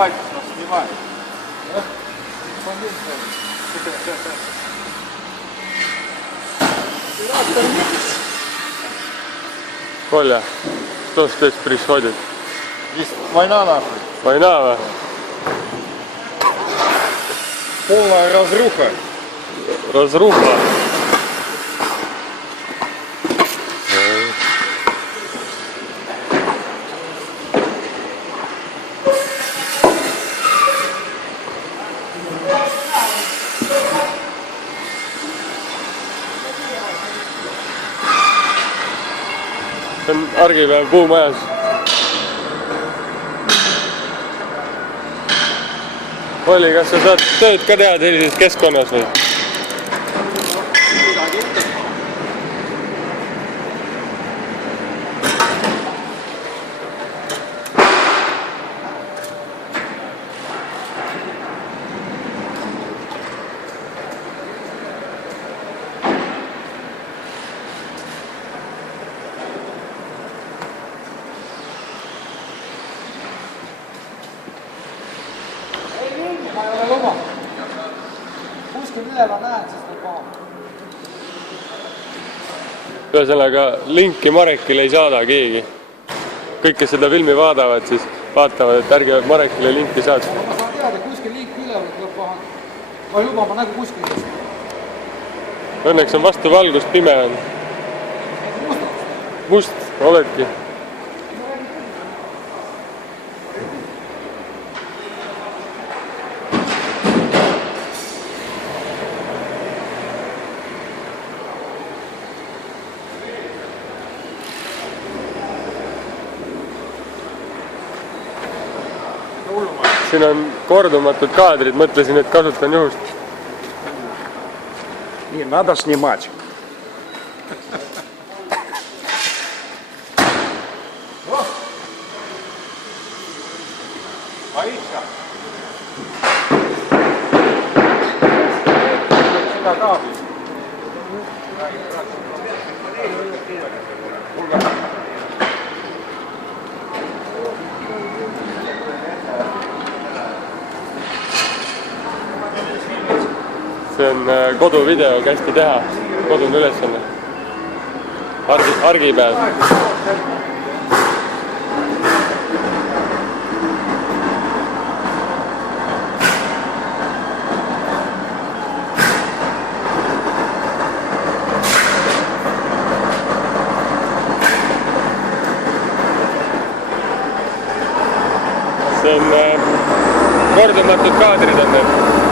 пальцев нас снимает. Коля, что здесь происходит? Здесь война нахуй. Война, ва? Полная разруха. Разруха. See on argipäev puumajas. Olli, kas sa saad tööd ka teha sellises keskkonnas või? Ma ei ole luba. Kuskil üleval näen, siis tuleb maha. Ühesõnaga, linki Marekile ei saada keegi. Kõik, kes seda filmi vaatavad, siis vaatavad, et ärge Marekile linki saad. Aga ma saan teada, kuskil link üleval tuleb maha. Ma ei luba, ma nägu kuskil eest. Õnneks on vastu valgust, pime on. Must, oledki. Siin on kordumatud kaadrid, mõtlesin, et kasutan juhust. Не надо снимать. Боится? Сюда кабель. See on koduvideo, kästi teha, kodune ülesanne. Argipäev. See on kordumatud kaadrid on need.